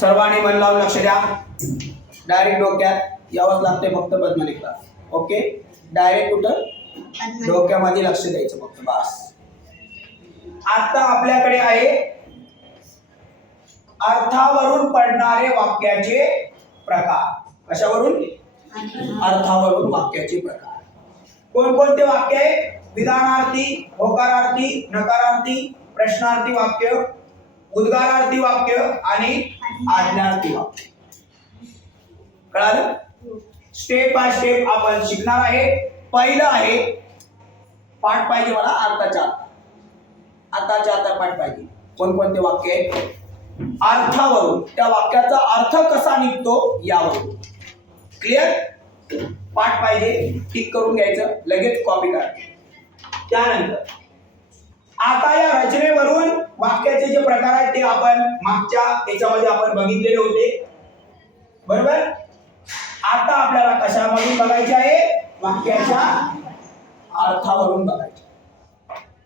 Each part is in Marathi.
सर्वांनी मन लावून लक्ष द्या. डायरेक्ट डोक्यात यावंच लागते फक्त पद्मलिकला ओके डायरेक्ट कुठं? डोक्यामध्ये लक्ष द्यायचं फक्त बस. आता आपल्याकडे आहे अर्थावरून पडणारे वाक्याचे प्रकार. कशावरून? अर्थावरून वाक्याचे प्रकार. कोणकोणते वाक्य आहे? विधानार्थी होकारार्थी नकारार्थी प्रश्नार्थी वाक्य. उद्गारार्थी वाक्य आणि आज्ञार्थी वाक्य. कळालं? स्टेप बाय स्टेप आपण शिकणार आहे. पहिलं आहे पाठ पाहिजे मला आताच्या आता आताच्या आता पाठ पाहिजे. कोणकोणते वाक्य आहे अर्थावरून. त्या वाक्याचा अर्थ कसा निघतो? यावरून. क्लिअर पाठ पाहिजे टिक करून घ्यायचं. लगेच कॉपी करा त्यानंतर आता या रचनेवरून वाक्याचे जे प्रकार आहेत ते आपण मागच्या याच्यामध्ये आपण बघितलेले होते. बरोबर? आता आपल्याला कशामधून बघायचे आहे? वाक्याच्या अर्थावरून बघायचे.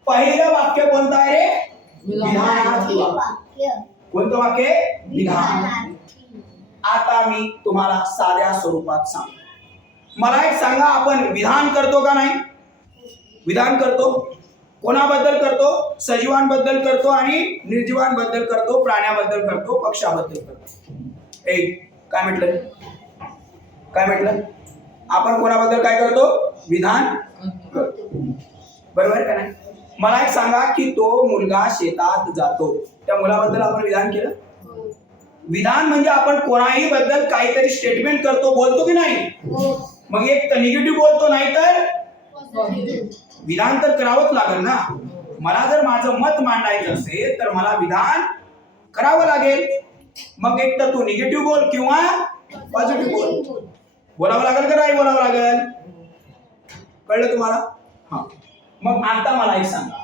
पहिलं वाक्य कोणतं आहे रे? विधानार्थी. वाक्य. कोणतं वाक्य? विधान आता मी तुम्हाला साध्या स्वरूपात सांगतो. मला एक सांगा आपण विधान करतो का नाही? विधान करतो? कोणाबद्दल करतो? सजीवांबद्दल करतो आणि निर्जीवांबद्दल करतो प्राण्याबद्दल करतो पक्षाबद्दल करतो. ए काय म्हटलं? काय म्हटलं? आपण कोणाबद्दल काय करतो? विधान करतो. बरोबर का नाही? मला एक सांगा की तो मुलगा शेतात जातो. त्या मुलाबद्दल आपण विधान केलं? विधान म्हणजे आपण कोणाही बद्दल काहीतरी स्टेटमेंट करतो बोलतो की नाही? मग एक तर निगेटिव्ह बोलतो नाही तर विधान तर करावंच लागेल ना. मला जर माझं मत मांडायचं असेल तर मला विधान करावं लागेल. मग एक तर तू निगेटिव्ह बोल किंवा पॉझिटिव्ह बोल. बोलावं लागेल का नाही बोलावं लागेल? कळलं तुम्हाला? हा. मग आता मला एक सांगा.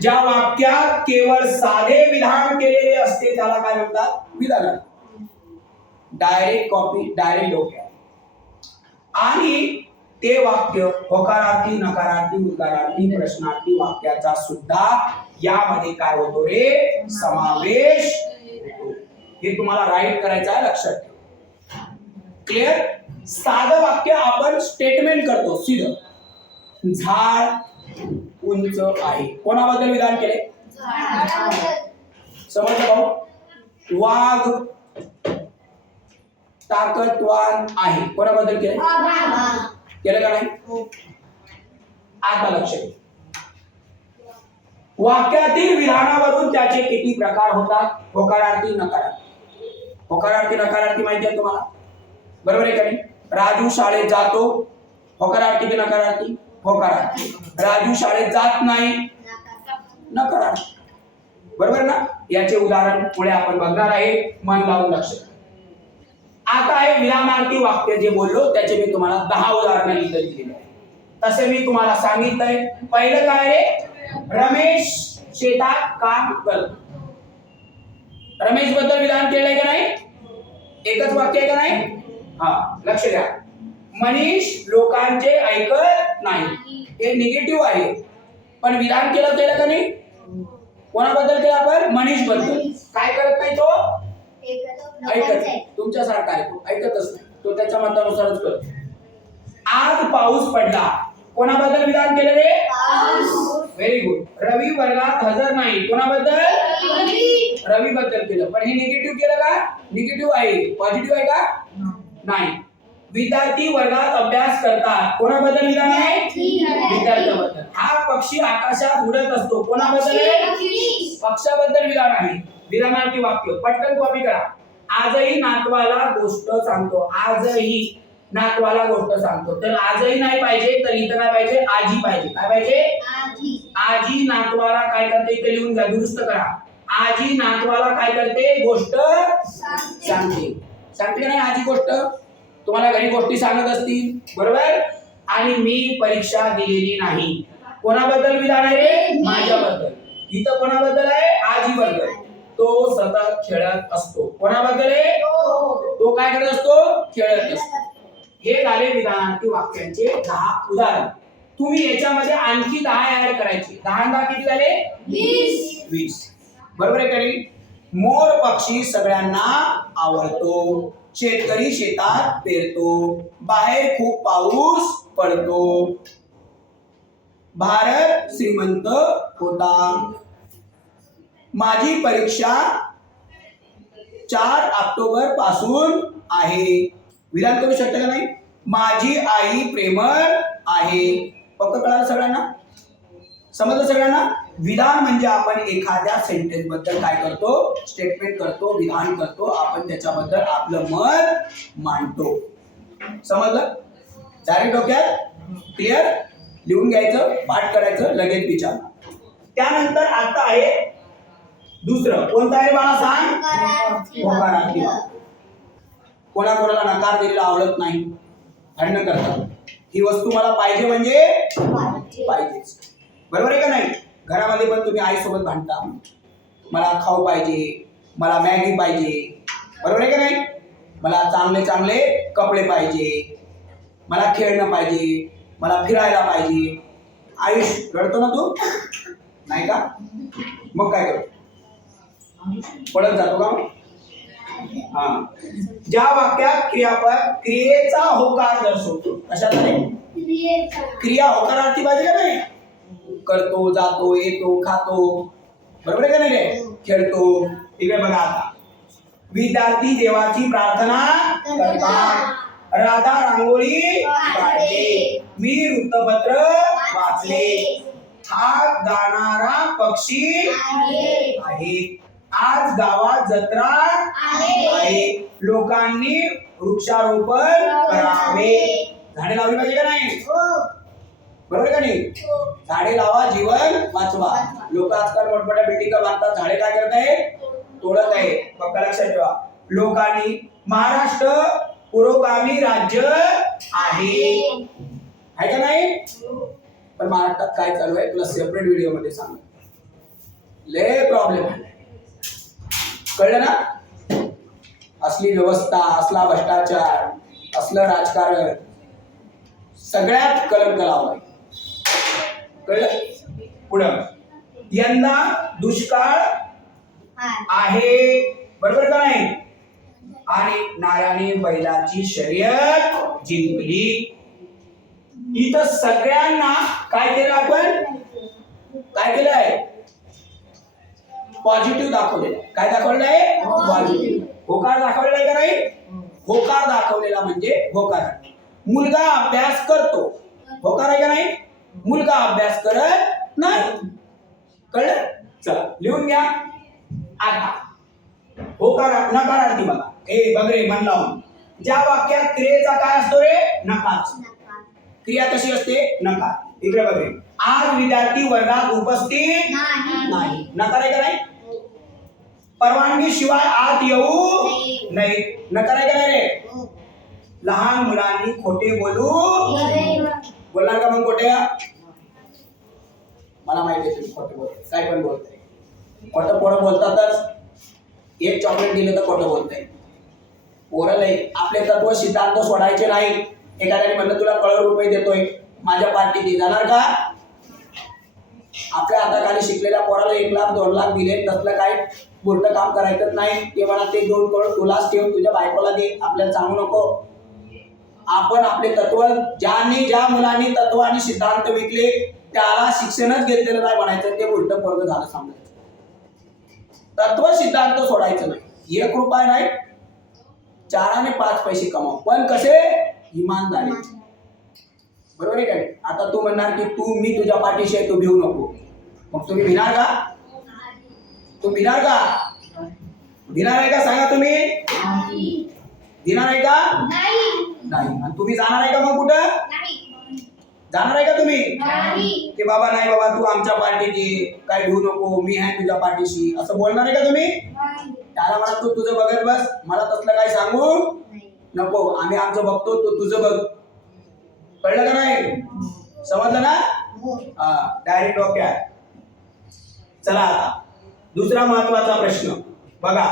ज्या वाक्यात केवळ साधे विधान केलेले असते त्याला काय म्हणतात? विधान. डायरेक्ट कॉपी डायरेक्ट डोक्या आणि ते वाक्य होकारार्थी नकारार्थी उद्गारार्थी प्रश्नार्थी वाक्याचा सुद्धा यामध्ये काय होतो रे? समावेश होतो. हे तुम्हाला राईट करायचं आहे लक्षात ठेवा. क्लिअर साधं वाक्य आपण स्टेटमेंट करतो सीध. झाड उंच आहे. कोणाबद्दल विधान केले? समजलं भाऊ? वाघ ताकदवान आहे. कोणाबद्दल केले? केलं का नाही? आता लक्ष वाक्यातील विधानावरून त्याचे किती प्रकार होतात? होकारार्थी नकारार्थी. होकारार्थी नकारार्थी माहिती आहे तुम्हाला? बरोबर आहे का नाही? राजू शाळेत जातो होकारार्थी की नकारार्थी? होकारार्थी. राजू शाळेत जात नाही नकारार्थी. बरोबर ना? याचे उदाहरण पुढे आपण बघणार आहे मन लावून लक्ष. द्या. आता हे विरामार्थी वाक्य जे बोललो त्याचे मी तुम्हाला दहा उदाहरणं इथं दिलेली आहे तसे मी तुम्हाला सांगितलंय. पहिलं काय रे रमेश शेतात काम करतो. रमेशबद्दल विधान केलंय का नाही? एकच वाक्य आहे का नाही? हा लक्ष द्या. मनीष लोकांचे ऐकत नाही. हे निगेटिव्ह आहे. पण विधान केलं केलं का नाही? कोणाबद्दल केलं आपण? मनीषबद्दल काय करत नाही तो? ऐकत तुमच्यासारखा आहे. तो ऐकतच नाही. तो त्याच्या मतानुसारच करतो. आज पाऊस पडला. कोणाबद्दल विधान केलं रे? व्हेरी गुड रवी वर्गात हजर नाही. कोणाबद्दल? रवी. बद्दल केलं. पण हे निगेटिव्ह केलं का? निगेटिव्ह आहे. पॉझिटिव्ह आहे का? नाही. विद्यार्थी वर्गात अभ्यास करतात. कोणाबद्दल विधान आहे? विद्यार्थ्याबद्दल. हा पक्षी आकाशात उडत असतो. कोणाबद्दल? पक्षाबद्दल विधान आहे. विधानार्थी वाक्य पटकन कॉपी करा. आजही नातवाला गोष्ट सांगतो. आजही नातवाला गोष्ट सांगतो. तर आजही नाही पाहिजे तर इथं काय पाहिजे आजी पाहिजे. काय पाहिजे? आजी नातवाला काय करते? इथे लिहून घ्या दुरुस्त करा. आजी नातवाला काय करते? गोष्ट सांगते. सांगते. का नाही? आजी गोष्ट? तुम्हाला घरी गोष्टी सांगत असतील. बरोबर? आणि मी परीक्षा दिलेली नाही. कोणाबद्दल विधान आहे? रे माझ्याबद्दल. इथं कोणाबद्दल आहे? आजीबद्दल. तो सतत खेळत असतो. कोणाबद्दल? आहे तो काय करत असतो? खेळत असतो. हे झाले विधानार्थी वाक्यांचे दहा उदाहरण. तुम्ही याच्यामध्ये आणखी दहा ऍड करायचे. दहा दहा किती झाले? वीस. बरोबर आहे का नाही? मोर पक्षी सगळ्यांना आवडतो. शेतकरी शेतात पेरतो. बाहेर खूप पाऊस पडतो. भारत श्रीमंत होता. माझी परीक्षा चार ऑक्टोबरपासून आहे. विधान करू शकता का नाही? माझी आई प्रेमळ आहे. फक्त कळालं सगळ्यांना? समजलं सगळ्यांना? विधान म्हणजे आपण एखाद्या सेंटेन्सबद्दल काय करतो? स्टेटमेंट करतो विधान करतो आपण त्याच्याबद्दल आपलं मत मांडतो. समजलं? डायरेक्ट डोक्यात? क्लिअर लिहून घ्यायचं पाठ करायचं लगेच विचार. त्यानंतर आता आहे दुसरं कोणतं आहे बाळा सांग. होकारार्थी वाक्य. कोणाकोणाला नकार दिलेला आवडत नाही. भांडणं करतात ही वस्तू मला पाहिजे म्हणजे पाहिजेच. बरोबर आहे का नाही? घरामध्ये पण तुम्ही आईसोबत भांडता. मला खाऊ पाहिजे. मला मॅगी पाहिजे. बरोबर आहे का नाही? मला चांगले चांगले कपडे पाहिजे. मला खेळणं पाहिजे. मला फिरायला पाहिजे. आयुष रडतो ना तू? नाही का? मग काय करतो पडत जातो का? हा. ज्या वाक्यात क्रियापद क्रियेचा होकार दर्शवतो कशाचा नाही? क्रिया होकारार्थी पाहिजे का नाही? करतो जातो येतो खातो. बरोबर आहे का नाही खेळतो. इकडे बघा आता. विद्यार्थी देवाची प्रार्थना करतात राधा रांगोळी काढते. मी वृत्तपत्र वाचले. हा गाणारा पक्षी आहे. आज गावात जत्रा आहे. लोकांनी वृक्षारोपण करावे. झाडे लावली पाहिजे का नाही? बरोबर आहे का नाही? झाडे लावा जीवन वाचवा. लोक आजकाल मोठमोठ्या बिल्डिंग बांधतात. झाडे काय करत आहे तोडत आहे फक्त लक्षात ठेवा. लोकांनी महाराष्ट्र पुरोगामी राज्य आहे. आहे का नाही? पण महाराष्ट्रात काय चालू आहे? तुला सेपरेट व्हिडिओमध्ये सांग लय प्रॉब्लेम आहे कळलं ना? असली व्यवस्था असला भ्रष्टाचार असलं राजकारण सगळ्यात कलंक लावलाय. कळलं? पुढं. यंदा दुष्काळ आहे. बरोबर का नाही? आणि नारायणी बैलाची शर्यत जिंकली. इथं सगळ्यांना काय केलं आपण? काय केलं आहे पॉझिटिव्ह दाखवलेलं आहे. काय दाखवलेलं आहे? पॉझिटिव्ह होकार दाखवलेला आहे का नाही? होकार दाखवलेला म्हणजे होकार मुलगा अभ्यास करतो. होकार आहे का नाही? मुलगा अभ्यास करत नाही. कळलं? चला लिहून घ्या. आता होकार नकारार्थी बघा. ए बघ रे मन लावून ज्या वाक्यात क्रियेचा काय असतो रे? नकार. क्रिया कशी असते? नकार. इकडे बघ रे. आज विद्यार्थी वर्गात उपस्थित नाही. नकार आहे का नाही? परवानगी शिवाय आत येऊ नाही. नाही. नकार आहे का नाही रे? लहान मुलांनी खोटे बोलू बोलणार का मग खोटे? मला माहिती आहे तुम्ही खोटं बोलताय. काय पण बोलताय. खोटं पोरं बोलतातच. एक चॉकलेट दिलं तर खोटं बोलताय. पोरं लय आपले तत्व सिद्धांत सोडायचे नाही एखाद्याने म्हणलं तुला करोड रुपये देतोय. माझ्या पार्टीत जाणार का? आपल्या हाताखाली शिकलेल्या पोराला एक लाख दोन लाख दिले. तसलं काय? मोठं काम करायचं नाही. ते मला ते दोन कळ तुलाच ठेव तुझ्या बायकोला दे. आपल्याला सांगू नको. आपण आपले तत्व ज्यांनी ज्या मुलांनी तत्व आणि सिद्धांत विकले त्याला शिक्षणच घेतलेलं नाही म्हणायचं. ते उलट वर्ग झालं सांगायचं तत्व सिद्धांत सोडायचं नाही. एक रुपया नाही. चार आणि पाच पैसे कमाव. पण कसे? इमानदारी बरोबर आहे का? आता तू म्हणणार की तू मी तुझ्या पाठीशी आहे तू भिवू नको. मग तुम्ही भिणार का? तू भिणार का? भिणार आहे का? सांगा तुम्ही. भिणार आहे का? नाही. आणि तुम्ही जाणार आहे का मग कुठं? जाणार आहे का तुम्ही? की बाबा नाही बाबा तू आमच्या पार्टीची काय घेऊ नको मी आहे तुझ्या पाठीशी असं बोलणार आहे का तुम्ही? त्याला म्हणा तू तुझं बघत बस. मला तसलं काय सांगू नको. आम्ही आमचं बघतो तू तुझं बघ. कळलं का नाही? समजलं ना? हा. डायरेक्ट डोक्यात. चला आता. दुसरा महत्त्वाचा प्रश्न. बघा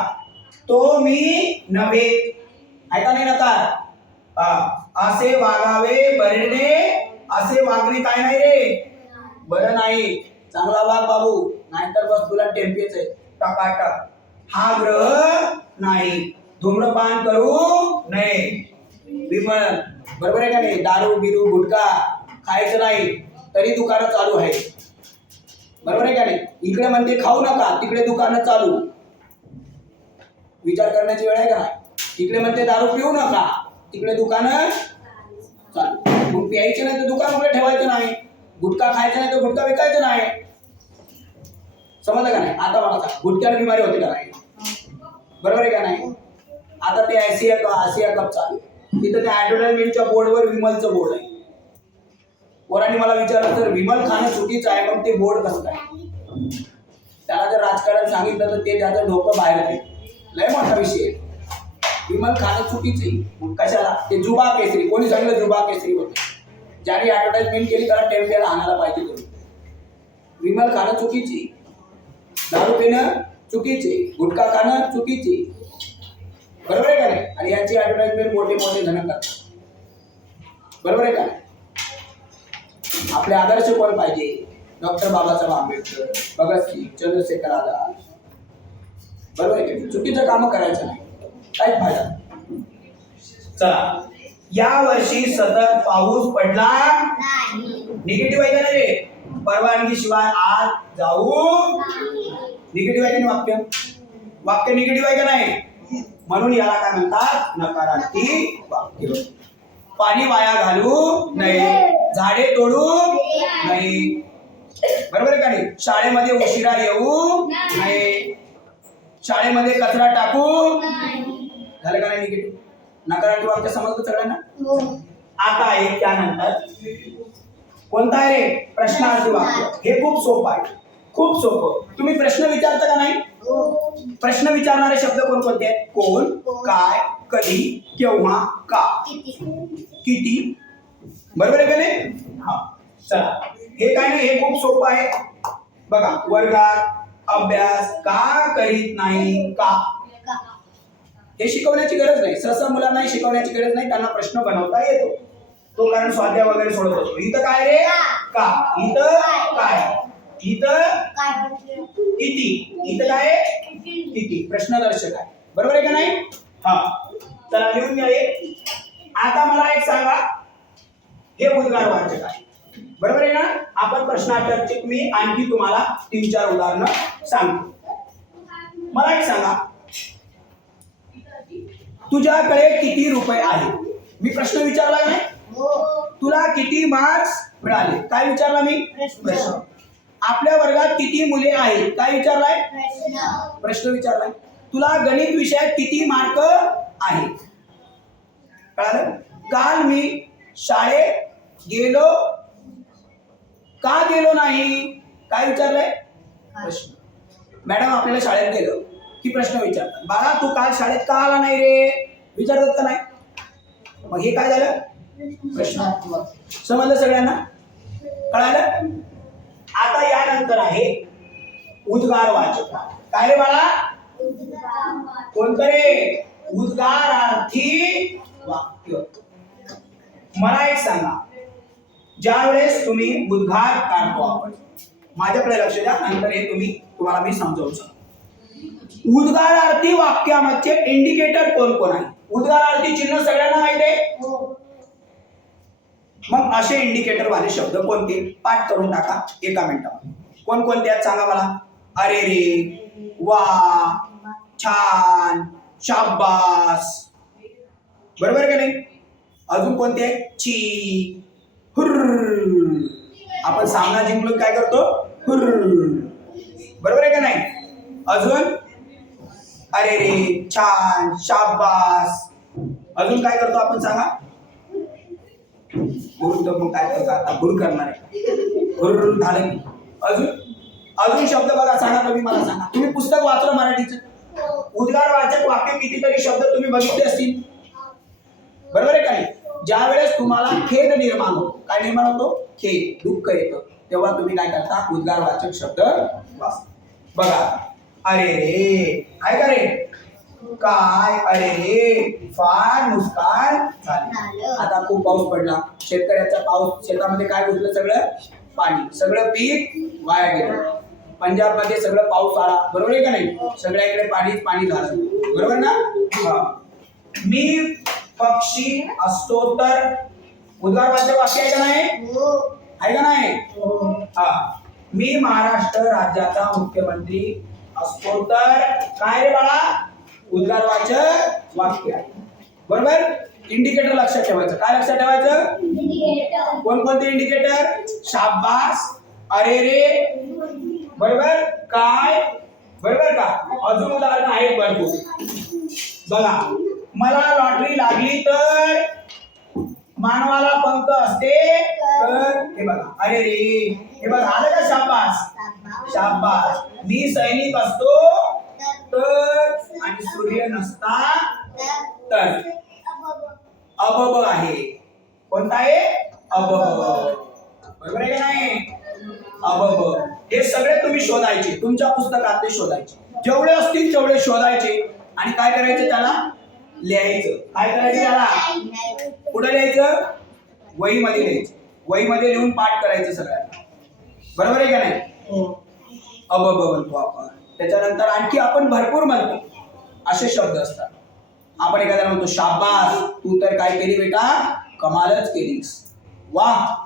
तो मी नव्हे. ऐका नाही नकार. असे वागावे बरणे असे वागणे काय नाही रे? बरं नाही. चांगला वाग बाबू. नाहीतर बस तुला टेम्पेच आहे टकाटक. हा ग्रह नाही. धूम्रपान करू नये. विमल. बरोबर आहे का नाही? दारू बिरू गुटखा. खायचं नाही. तरी दुकानं चालू आहे बरोबर आहे का नाही? इकडे म्हणते खाऊ नका तिकडे दुकानं चालू. विचार करण्याची वेळ आहे का? इकडे म्हणते दारू पिऊ नका तिकडे दुकानं चालू. मग प्यायचं नाही तर दुकान उघडे ठेवायचं नाही? गुटखा खायचा नाही तर गुटखा विकायचं नाही. समजलं का नाही? आता मला सांग गुटख्याला बिमारी होते का नाही? बरोबर आहे का नाही? आता ते आयसीआय आसिया कप चालू. तिथं त्या ऍडव्हर्टाइजमेंटच्या बोर्डवर विमलचं बोर्ड आहे. पोरांनी मला विचारलं तर विमल खाणं चुकीचं आहे मग ते बोर्ड कसं काय? त्याला जर राजकारण सांगितलं तर ते त्याचं डोकं बाहेर आहे लय मोठा विषय आहे. विमल खाणं चुकीचं कशाला? ते जुबा केसरी कोणी सांगितलं जुबा केसरी होते? ज्याने ऍडव्हर्टाइजमेंट केली त्याला टेम्पेला आणायला पाहिजे तुम्ही विमल खाणं चुकीची दारू पिणं चुकीचे गुटखा खाणं चुकीचे बरोबर आहे का नाही? आणि याची ऍडव्हर्टाइजमेंट मोठे मोठे जण करतात. बरोबर आहे का नाही? आपले आदर्श कोण पाहिजे? डॉक्टर बाबासाहेब आंबेडकर भगतसिंग चंद्रशेखर आझाद. बरोबर आहे का? चुकीचं काम करायचं नाही. काहीच फायदा. चला. या वर्षी सतत पाऊस पडला? निगेटिव्ह आहे का नाही? रे परवानगी शिवाय आज जाऊ? निगेटिव्ह आहे का नाही वाक्य? वाक्य निगेटिव्ह आहे का नाही? म्हणून याला काय म्हणतात? नकारात्मक वाक्य. पाणी वाया घालू नये. झाडे तोडू नये बरोबर का नाही? शाळेमध्ये उशिरा येऊ नये शाळेमध्ये कचरा टाकू झालं का नाही निगेटिव्ह नकारात्मक वाक्य समजतं सगळ्यांना? आता आहे त्यानंतर कोणता आहे रे? प्रश्नार्थी वाक्य. हे खूप सोपं आहे. खूप सोपं. तुम्ही प्रश्न विचारता का नाही? प्रश्न विचारणारे शब्द कोणकोणते आहेत? कोण काय कधी केव्हा का? किती? बरोबर आहे का नाही? हा. चला. हे काय नाही हे खूप सोपं आहे. बघा वर्गात अभ्यास का करीत नाही? का? हे शिकवण्याची गरज नाही. सहसा मुलांना शिकवण्याची गरज नाही त्यांना प्रश्न बनवता येतो. तो कारण स्वाध्याय वगैरे सोडत असतो. इथं काय रे? का? इथं काय? इथं किती इथं काय? किती प्रश्नदर्शक आहे. बरोबर आहे का नाही? हा. चला लिहून घ्या. आता मला एक सांगा. हे उद्गार वाचक आहे. बरोबर आहे ना? आपण प्रश्नार्थक मी आणखी तुम्हाला तीन चार उदाहरणं सांगतो. मला एक सांगा. तुझ्याकडे किती रुपये आहेत? मी प्रश्न विचारला नाही? तुला किती मार्क्स मिळाले? काय विचारला मी? प्रश्न. आपल्या वर्गात किती मुले आहेत? काय विचारलाय? प्रश्न. विचारलाय. तुला गणित विषयात किती मार्क आहेत? कळालं? काल मी शाळेत गेलो? का गेलो नाही? काय विचारलंय? प्रश्न. मॅडम आपल्याला शाळेत गेलो. की प्रश्न विचारतात. बाळा तू काल शाळेत का आला नाही रे? विचारतात का नाही? मग हे काय झालं? प्रश्न. समजलं सगळ्यांना? कळालं? आता यानंतर आहे उद्गार वाचक. काय रे बाळा? कोणतं रे? उद्गारार्थी वाक्य. मला एक सांगा. ज्या वेळेस तुम्ही उद्गार काढतो आपण. माझ्याकडे लक्ष द्या नंतर हे तुम्ही तुम्हाला मी समजावून सांगतो. उद्गारार्थी वाक्यामध्ये इंडिकेटर कोण कोण आहे? उद्गारार्थी चिन्ह सगळ्यांना माहिती आहे? मग असे इंडिकेटर वाले शब्द कोणते? पाठ करून टाका एका मिनिटामध्ये. कोण कोणते आहेत सांगा मला? अरे रे वा छान शाबास बरोबर का नाही? अजून कोणते? छी हुर्र. आपण सामना जिंकलो काय करतो? हुर्र. बरोबर आहे का नाही? अजून? अरे रे छान शाबास. अजून काय करतो आपण सांगा? गुरु तर मग काय करतो आता? गुरु करणार आहे. गुरु झालं की. अजून? अजून शब्द बघा सांगा तुम्ही मला सांगा. तुम्ही पुस्तक वाचलं मराठीचं? उद्गार वाचक वाक्य कितीतरी शब्द तुम्ही बघितले असतील बरोबर आहे का नाही ज्या वेळेस तुम्हाला खेद निर्माण होतो काय निर्माण होतो? खेद दुःख येतं. तेव्हा तुम्ही काय करता? उद्गार वाचक शब्द वाचता. बघा. अरे रे. काय का रे? काय? अरे रे. फार नुकसान झाले. आता खूप पाऊस पडला. शेतकऱ्याचा पाऊस शेतामध्ये काय घुसलं सगळं? पाणी. सगळं पीक वाया गेलं. पंजाबमध्ये सगळं पाऊस आला. बरोबर आहे का नाही? सगळ्याकडे पाणीच पाणी झालं. बरोबर ना? मी पक्षी असतो तर उद्गारवाद्य वाक्य आहे का नाही? आहे का नाही? हा. मी महाराष्ट्र राज्याचा मुख्यमंत्री असतो तर काय रे बाळा? उद्गारवाचक वाक्य आहे. बरोबर? इंडिकेटर लक्षात ठेवायचं. काय लक्षात ठेवायचं? कोणकोणते इंडिकेटर शाबास. अरे रे. बरोबर? काय? बरोबर का? अजून उदाहरण आहेत भरपूर. बघा. मला लॉटरी लागली तर मानवाला पंख असते तर हे बघा. अरे रे हे बघा आलं का शाबास? शाबास. मी सैनिक असतो तर आणि सूर्य नसता तर. अबब आहे. कोणता आहे? अबब. बरोबर आहे का नाही? अबब. हे सगळे तुम्ही शोधायचे. तुमच्या पुस्तकात ते शोधायचे. जेवढे असतील तेवढे शोधायचे. आणि काय करायचे त्याला? लिहायचं. काय करायचं त्याला? कुठं लिहायचं? वहीमध्ये लिहायचं. वहीमध्ये लिहून पाठ करायचं सगळ्यांना. बरोबर आहे का नाही? अबब म्हणतो आपण त्याच्यानंतर आणखी आपण भरपूर म्हणतो. असे शब्द असतात. आपण एखाद्याला म्हणतो शाबास तू तर काय केली बेटा? कमालच केलीस. वा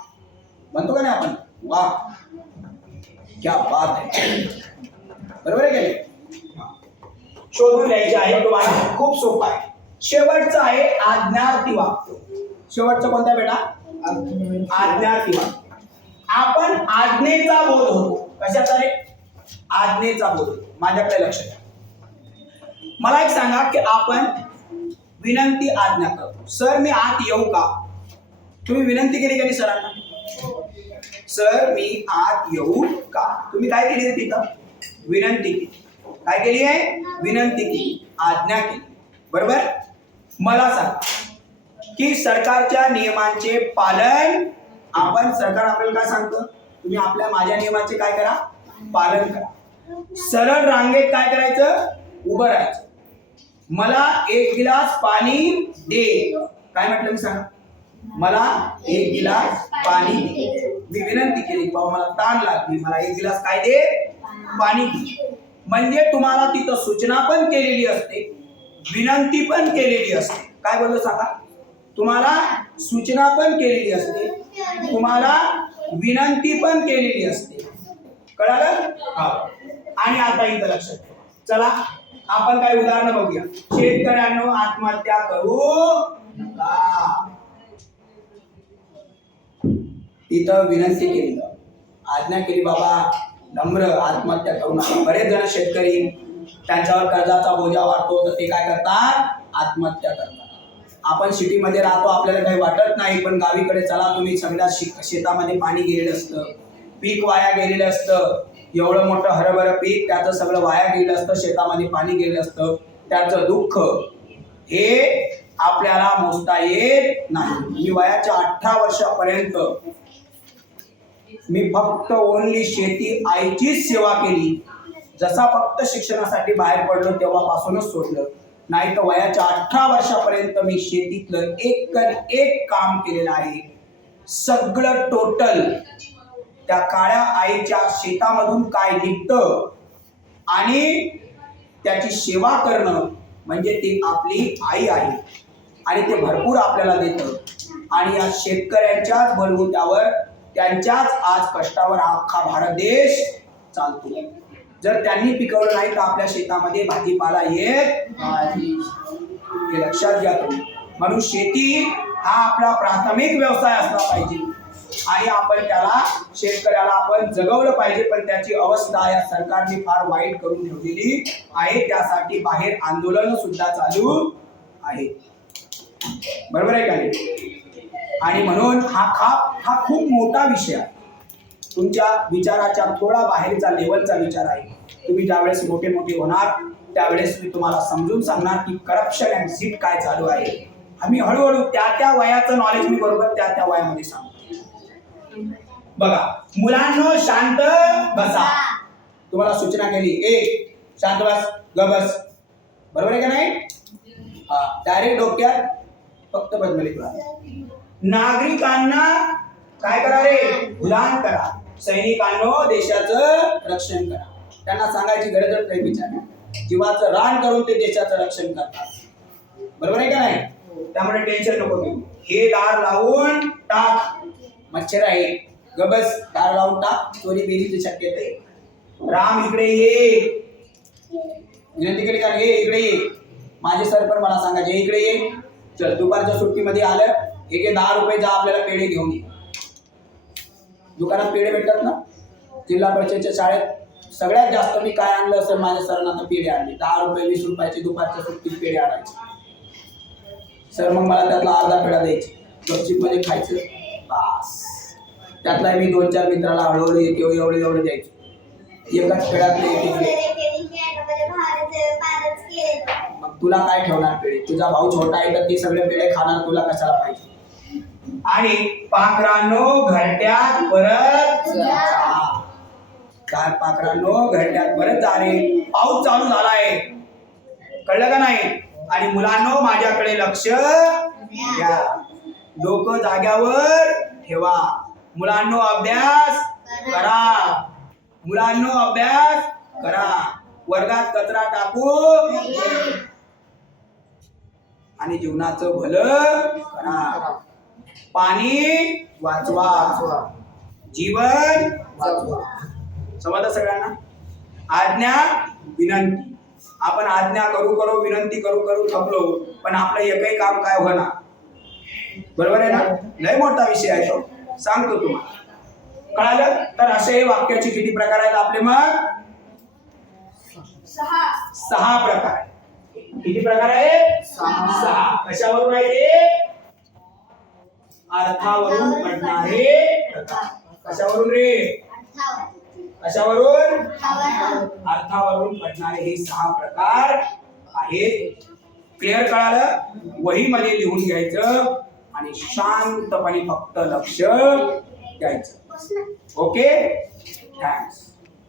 म्हणतो का नाही आपण? वा क्या बात आहे. बरोबर आहे का नाही? हा. शोधून द्यायचे आहे. खूप सोपं आहे. शेवटचं आहे आज्ञार्थी वाक्य. शेवटचं कोणतं बेटा? आज्ञार्थी वाक्य. आपण आज्ञेचा बोध होतो. कशाचा रे? आज्ञेचा बोध. माझ्याकडे लक्ष द्या. मला एक सांगा की आपण विनंती आज्ञा करतो. सर मी आत येऊ का? तुम्ही विनंती केली का सरांना? सर मी आत येऊ का? तुम्ही काय केली तिथं? विनंती केली. काय केली आहे? विनंती केली. आज्ञा केली. बरोबर? मला सांग की सरकारच्या नियमांचे पालन आपण सरकार आपल्याला काय सांगतं? तुम्ही आपल्या माझ्या नियमाचे काय करा? पालन करा. सरळ रांगेत काय करायचं? उभं राहायचं. मला एक गिलास पाणी दे. काय म्हटलं मी सांगा? मला एक गिलास पाणी दे. मी विनंती केली बाबा मला ताण लागली मला एक गिलास काय दे? पाणी दे. म्हणजे तुम्हाला तिथं सूचना पण केलेली असते. विनंती पण केलेली असते. काय बोललो सांगा? तुम्हाला सूचना पण केलेली असते. तुम्हाला विनंती पण केलेली असते. कळालं? हा. आणि आता इथं लक्षात ठेवा. चला आपण काही उदाहरणं बघूया. शेतकऱ्यांनो आत्महत्या करू तिथं विनंती केली. आज्ञा केली बाबा. नम्र आत्महत्या करू नका. बरेच जण शेतकरी त्यांच्यावर कर्जाचा बोजा वाढतो तर ते काय करतात? आत्महत्या करतात. आपण सिटीमध्ये राहतो आपल्याला काही वाटत नाही पण गावीकडे चला तुम्ही सगळ्या शेतामध्ये पाणी गेलेलं असतं. पीक वाया गेलेलं असतं. एवढं मोठं हरभरं पीक त्याचं सगळं वाया गेलेलं असतं शेतामध्ये पाणी गेलेलं असतं. त्याचं दुःख हे आपल्याला मोजता येत नाही. मी वयाच्या अठरा वर्षापर्यंत मी फक्त ओनली शेती आईचीच सेवा केली. जसा फक्त शिक्षणासाठी बाहेर पडलो तेव्हापासूनच सोडलं. नाही तर वयाच्या अठरा वर्षापर्यंत मी शेतीतलं एक एक काम केलेलं आहे. सगळं टोटल त्या काळ्या आईच्या शेतामधून काय निघतं आणि त्याची सेवा करणं म्हणजे ती आपली आई आहे. आणि ते भरपूर आपल्याला देतं. आणि या शेतकऱ्यांच्याच बलबुत्यावर त्यांच्याच आज कष्टावर अख्खा भारत देश चालतो. जर त्यांनी पिकवलं नाही तर आपल्या शेतामध्ये भाजीपाला येत नाही. हे लक्षात घ्या तुम्ही. म्हणून शेती हा आपला प्राथमिक व्यवसाय असला पाहिजे. आणि आपण त्याला शेतकऱ्याला आपण जगवलं पाहिजे पण त्याची अवस्था या सरकारने फार वाईट करून ठेवलेली आहे. त्यासाठी बाहेर आंदोलन सुद्धा चालू आहे. बरोबर आहे का आणि म्हणून हा खाप हा खूप मोठा विषय आहे. तुमच्या विचाराच्या थोडा बाहेरचा लेवलचा विचार आहे. तुम्ही ज्यावेळेस मोठे मोठे होणार त्यावेळेस मी तुम्हाला समजून सांगणार की करप्शन अँड सीट काय चालू आहे. आम्ही हळूहळू त्या त्या वयाचं नॉलेज मी बरोबर त्या त्या वयामध्ये सांगतो. बघा मुलांनो शांत बसा. तुम्हाला सूचना केली. एक शांत बस ग बस. बरोबर आहे का नाही? हा डायरेक्ट डोक्यात फक्त बदमली नागरिकांना काय करा रे? उदाहरण करा. सैनिकांनो देशाचं रक्षण करा. त्यांना सांगायची गरजच नाही विचार जीवाचं रान करून ते देशाचं रक्षण करतात. बरोबर आहे का नाही? त्यामुळे टेन्शन नको घेऊ. हे दार लावून टाक. मच्छर आहे. गबस दार लावून टाक. चोरी बेरीची शक्यता आहे. राम इकडे ये. विनंती केली का ये इकडे ये. माझे सर पण मला सांगायचे इकडे ये. चल दुपारच्या सुट्टीमध्ये आलं. एक दहा रुपये जा आपल्याला पेढे घेऊन ये. दुकानात पेढे भेटतात ना? जिल्हा परिषदेच्या शाळेत सगळ्यात जास्त मी काय आणलं असेल माझ्या सरांना तर पेढे आणले. दहा रुपये वीस रुपयाचे दुपारच्या सुट्टीत पेढे आणायचे. सर मग मला त्यातला अर्धा पेढा द्यायचे. गपचीपमध्ये खायचं. बास. त्यातला मी दोन चार मित्राला हळूहळू एक एवढे एवढे द्यायचे. एकाच घे. मग तुला काय ठेवणार पेढे? तुझा भाऊ छोटा आहे तर ते सगळे पेढे खाणार तुला कशाला पाहिजे? आणि पाखरानो घरट्यात परत काय पाखरानो घरट्यात परत जा रे. पाऊस चालू झालाय. कळलं का नाही? आणि मुलांनो माझ्याकडे लक्ष द्या. डोकं जाग्यावर ठेवा. मुलांनो अभ्यास करा. मुलांनो अभ्यास करा. वर्गात कचरा टाकू आणि जीवनाचं भलं करा. पाणी वाचवा. जीवन वाचवा. समजलं सगळ्यांना? आज्ञा विनंती. आपण आज्ञा करू करू विनंती करू करू थकलो पण आपलं एकही काम काय होणार? बरोबर आहे ना? लय मोठा विषय आहे तो. सांगतो तुम्हाला. कळालं? तर असे हे वाक्याचे किती प्रकार आहेत आपले मग? सहा. प्रकार. किती प्रकार आहेत? सहा. कशावरून आहे ते अर्थावरून पडणारे कशावरून रे? कशावरून? अर्थावरून. पडणारे हे सहा प्रकार आहेत. क्लिअर कळालं? वही मध्ये लिहून घ्यायचं आणि शांतपणे फक्त लक्ष द्यायचं. Okay thanks